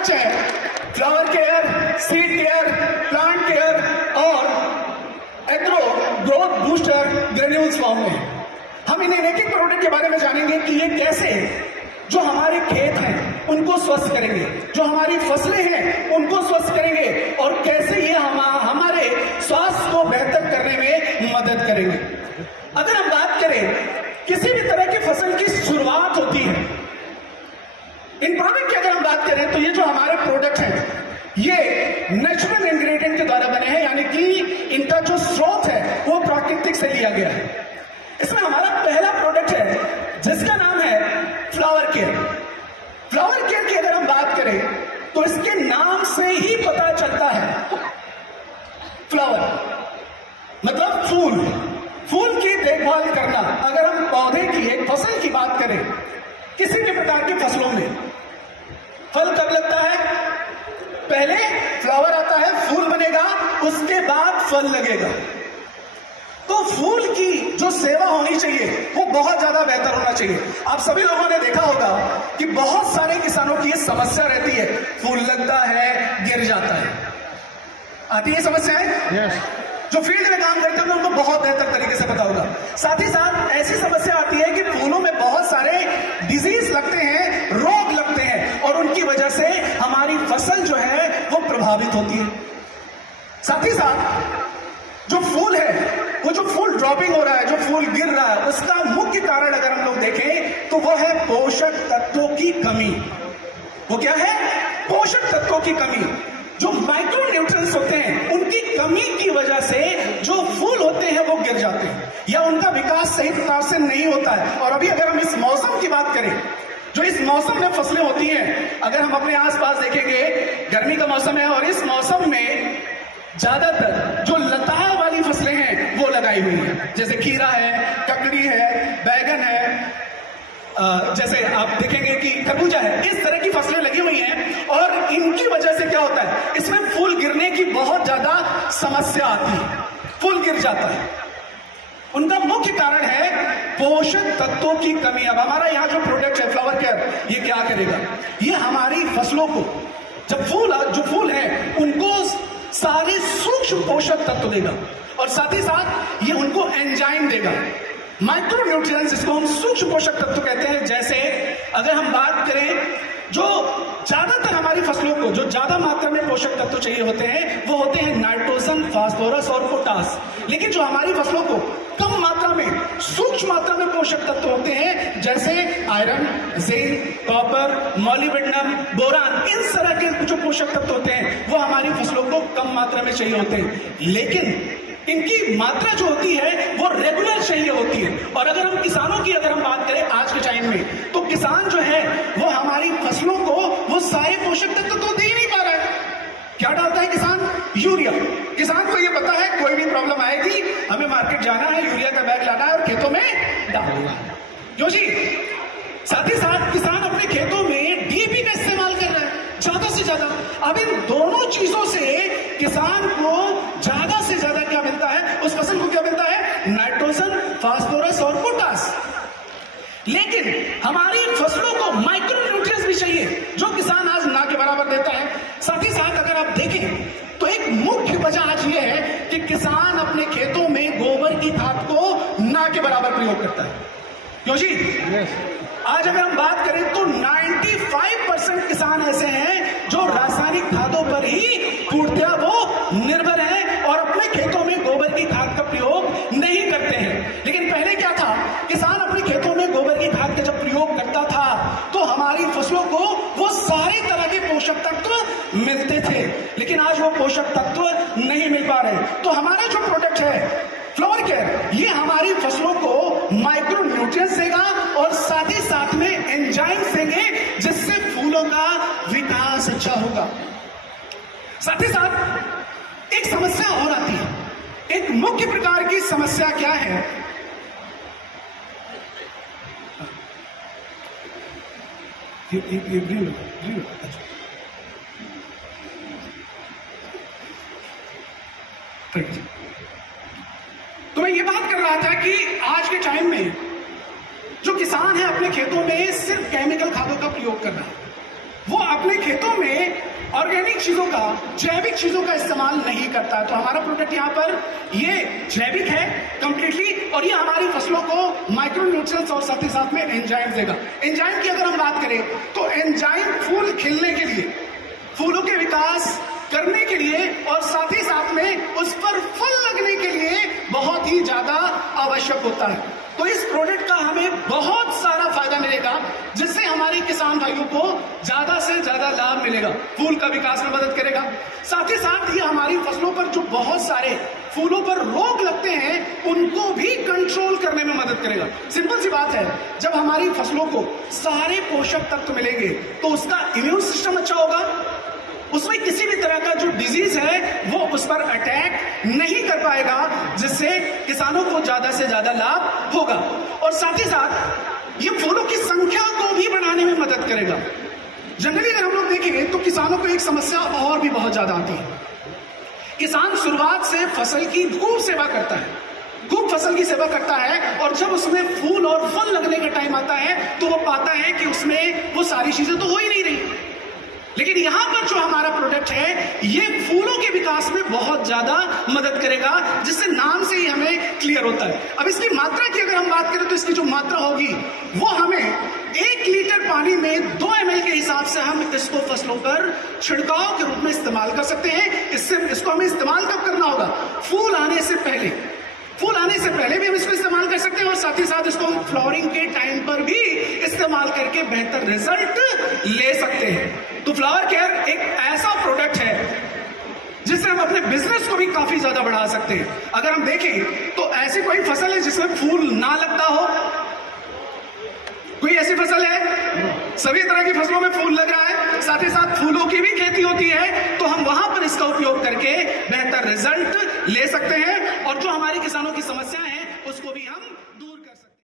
Products हैं flower care, seed care, plant care और agro growth booster granules form में। हम इन एक एक प्रोडक्ट के बारे में जानेंगे कि ये कैसे जो हमारे खेत हैं उनको स्वस्थ करेंगे, जो हमारी फसलें हैं उनको स्वस्थ करेंगे और कैसे ये हमारे स्वास्थ्य को बेहतर करने में मदद करेंगे। अगर हम बात करें किसी भी तरह की फसल की शुरुआत होती है, इन प्रोडक्ट की अगर हम बात करें तो ये जो हमारे प्रोडक्ट हैं ये नेचुरल इंग्रेडिएंट के द्वारा बने हैं, यानी कि इनका जो स्रोत है वो प्राकृतिक से लिया गया है। इसमें हमारा पहला प्रोडक्ट है जिसका नाम है फ्लावर केयर। फ्लावर केयर की अगर हम बात करें तो इसके नाम से ही पता चलता है, फ्लावर मतलब फूल, फूल की देखभाल करना। अगर हम पौधे की, एक फसल की बात करें, किसी भी प्रकार की फसलों में फल कब लगता है? पहले फ्लावर आता है, फूल बनेगा, उसके बाद फल लगेगा। तो फूल की जो सेवा होनी चाहिए वो बहुत ज्यादा बेहतर होना चाहिए। आप सभी लोगों ने देखा होगा कि बहुत सारे किसानों की ये समस्या रहती है, फूल लगता है, गिर जाता है। आती है समस्याएं? yes. जो फील्ड में काम करते हैं उनको बहुत बेहतर तरीके से पता होगा। साथ ही साथ ऐसी समस्या आती है कि फूलों में बहुत सारे डिजीज लगते हैं, रोग लगते हैं और उनकी वजह से हमारी फसल जो है वो प्रभावित होती है। साथ ही साथ जो फूल है, वो जो फूल ड्रॉपिंग हो रहा है, जो फूल गिर रहा है, उसका मुख्य कारण अगर हम लोग देखें तो वो है पोषक तत्वों की कमी। वो क्या है? पोषक तत्वों की कमी। जो माइक्रो न्यूट्रिएंट्स होते हैं उनकी कमी की वजह से जो फूल होते हैं वो गिर जाते हैं या उनका विकास सही प्रकार से नहीं होता है। और अभी अगर हम इस मौसम की बात करें, जो इस मौसम में फसलें होती हैं, अगर हम अपने आसपास देखेंगे, गर्मी का मौसम है और इस मौसम में ज्यादातर जो लताएं वाली फसलें हैं वो लगाई हुई है, जैसे खीरा है, ककड़ी है, बैगन है, जैसे आप देखेंगे कि खरबूजा है, इस तरह की फसलें लगी हुई हैं। और इनकी वजह से क्या होता है, इसमें फूल गिरने की बहुत ज्यादा समस्या आती है, फूल गिर जाता है। उनका मुख्य कारण है पोषक तत्वों की कमी। अब हमारा यहाँ जो प्रोडक्ट है फ्लावर केयर, ये क्या करेगा? ये हमारी फसलों को, जब जो फूल है उनको सारे सूक्ष्म पोषक तत्व देगा और साथ ही साथ ये उनको एंजाइम देगा, माइक्रो न्यूट्रिएंट्स, इसको हम सूक्ष्म पोषक तत्व कहते हैं। जैसे अगर हम बात करें, जो ज्यादातर हमारी फसलों को जो ज्यादा मात्रा में पोषक तत्व चाहिए होते हैं वो होते हैं नाइट्रोजन, फास्फोरस और पोटास। लेकिन जो हमारी फसलों को कम मात्रा में, सूक्ष्म मात्रा में पोषक तत्व होते हैं, जैसे iron, zinc, copper, molybdenum, boron, इन तरह के जो पोषक तत्व होते हैं वो हमारी फसलों को कम मात्रा में चाहिए होते हैं। लेकिन इनकी मात्रा जो होती है वो रेगुलर चाहिए होती है। और अगर हम किसानों की अगर हम बात करें आज के टाइम में, तो किसान जो है वो हमारी फसलों को वो सारे पोषक तत्व तो दे ही नहीं पा रहा है। क्या डालता है किसान? यूरिया। किसान को ये पता है कोई भी प्रॉब्लम आएगी, हमें मार्केट जाना है, यूरिया का बैग लाना है और खेतों में डालना है। क्यों जी? साथ ही साथ किसान अपने खेतों में डीएपी का इस्तेमाल कर रहा है ज्यादा से ज्यादा। अब इन दोनों चीजों से किसान को ज्यादा से ज्यादा क्या मिलता है? उस फसल को क्या मिलता है? नाइट्रोजन, फास्फोरस और पोटास। लेकिन हमारी फसलों को माइक्रो न्यूट्रिएंट्स भी चाहिए, जो किसान आज ना के बराबर देता है। साथ ही साथ अगर आप देखें तो एक मुख्य वजह आज ये है कि किसान अपने खेतों में गोबर की खाद को ना के बराबर प्रयोग करता है। क्यों जी? आज अगर हम बात करें तो 95% किसान ऐसे हैं जो रासायनिक खादों पर ही पूर्णतः वो निर्भर हैं और अपने खेतों में गोबर की खाद का प्रयोग नहीं करते हैं। लेकिन पहले क्या था, किसान अपने खेतों में गोबर की खाद का जब प्रयोग करता था तो हमारी फसलों को वो सारे तरह के पोषक तत्व मिलते थे। लेकिन आज वो पोषक तत्व नहीं मिल पा रहे। तो हमारा जो प्रोडक्ट है फ्लावर केयर, ये हमारी फसलों को माइक्रो न्यूट्रिएंट्स देगा और साथ ही साथ में एंजाइम्स देंगे, जिससे फूलों का विकास अच्छा होगा। साथ ही साथ एक समस्या और आती है, एक मुख्य प्रकार की समस्या क्या है? तो मैं ये बात कर रहा था कि आज के टाइम में जो किसान है अपने खेतों में सिर्फ केमिकल खादों का प्रयोग कर रहा है। वो अपने खेतों में ऑर्गेनिक चीजों का, जैविक चीजों का इस्तेमाल नहीं करता है। तो हमारा प्रोडक्ट यहाँ पर ये जैविक है कंप्लीटली, और ये हमारी फसलों को माइक्रो न्यूट्रिएंट्स और साथ ही साथ में एंजाइम देगा। एंजाइम की अगर हम बात करें तो एंजाइम फूल खिलने के लिए, फूलों के विकास करने के लिए और साथ ही साथ में उस पर फल लगने के लिए बहुत ही ज्यादा आवश्यक होता है। तो इस प्रोडक्ट का हमें बहुत सारा फायदा मिलेगा, जिससे हमारे किसान भाइयों को ज्यादा से ज्यादा लाभ मिलेगा, फूल का विकास में मदद करेगा। साथ ही साथ ये हमारी फसलों पर जो बहुत सारे फूलों पर रोग लगते हैं उनको भी कंट्रोल करने में मदद करेगा। सिंपल सी बात है, जब हमारी फसलों को सारे पोषक तत्व मिलेंगे तो उसका इम्यून सिस्टम अच्छा होगा, उसमें किसी भी तरह का जो डिजीज है वो उस पर अटैक नहीं कर पाएगा, जिससे किसानों को ज्यादा से ज्यादा लाभ होगा। और साथ ही साथ ये फूलों की संख्या को भी बढ़ाने में मदद करेगा। जनरली अगर हम लोग देखेंगे तो किसानों को एक समस्या और भी बहुत ज्यादा आती है। किसान शुरुआत से फसल की खूब सेवा करता है, खूब फसल की सेवा करता है, और जब उसमें फूल और फल लगने का टाइम आता है तो वो पाता है कि उसमें वो सारी चीजें तो हो ही नहीं रही। लेकिन यहां पर जो हमारा प्रोडक्ट है ये फूलों के विकास में बहुत ज्यादा मदद करेगा, जिससे नाम से ही हमें क्लियर होता है। अब इसकी मात्रा की अगर हम बात करें तो इसकी जो मात्रा होगी वो हमें 1 लीटर पानी में 2 ml के हिसाब से हम इसको फसलों पर छिड़काव के रूप में इस्तेमाल कर सकते हैं। इसको हमें इस्तेमाल कब करना होगा? फूल आने से पहले, फूल आने से पहले भी हम इसको इस्तेमाल कर सकते हैं, और साथ ही साथ इसको हम फ्लावरिंग के टाइम पर भी इस्तेमाल करके बेहतर रिजल्ट ले सकते हैं। तो फ्लावर केयर एक ऐसा प्रोडक्ट है जिससे हम अपने बिजनेस को भी काफी ज्यादा बढ़ा सकते हैं। अगर हम देखें तो ऐसी कोई फसल है जिसमें फूल ना लगता हो? कोई ऐसी फसल है? सभी तरह की फसलों में फूल लग रहा है, साथ ही साथ फूलों की भी खेती होती है, तो हम वहां पर इसका उपयोग करके बेहतर रिजल्ट ले सकते हैं, और जो हमारी किसानों की समस्या है उसको भी हम